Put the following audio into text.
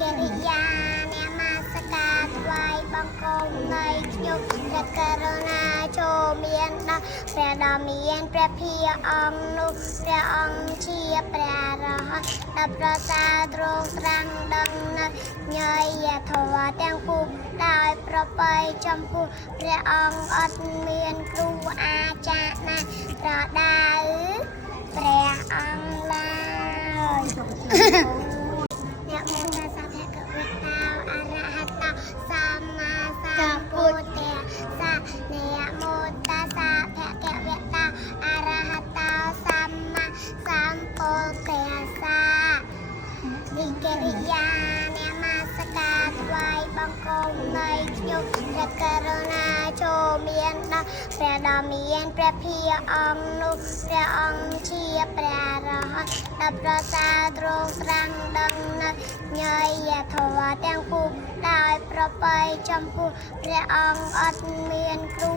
កិរិយាអ្នកមាសកាថ្វាយបង្គំនៃខ្ញុំព្រះករុណាចូលមានដល់ព្រះដ៏មានព្រះភិយអង្គនោះព្រះអង្គជាព្រះអរហន្តដល់ប្រសើរទ្រង់ត្រាំងដឹងនៅញយធម៌ទាំងពុះដោយប្របីចំពោះព្រះអង្គអត់មានគ្រូអាចារ្យណាប្រដៅព្រះអង្គឡើយអ្នកមោតាសាភគវេតាអរហតសម្មាសម្ពុទ្ធៈសាអ្នកមោតាសាភគវេតាអរហតសម្មាសម្ពុទ្ធៈសានិកិរិយាអ្នកមាសកាថ្វាយបង្គំនៃខ្ញុំព្រះករុណាចូលមានដល់ព្រះដ៏មានព្រះភិយអង្គនោះព្រះអង្គជាព្រះអរហន្តដល់ប្រសើរទ្រង់ត្រាំងដឹងនៅញយធម៌ទាំងពុះដោយប្របីចំពោះព្រះអង្គអត់មានគ្រូ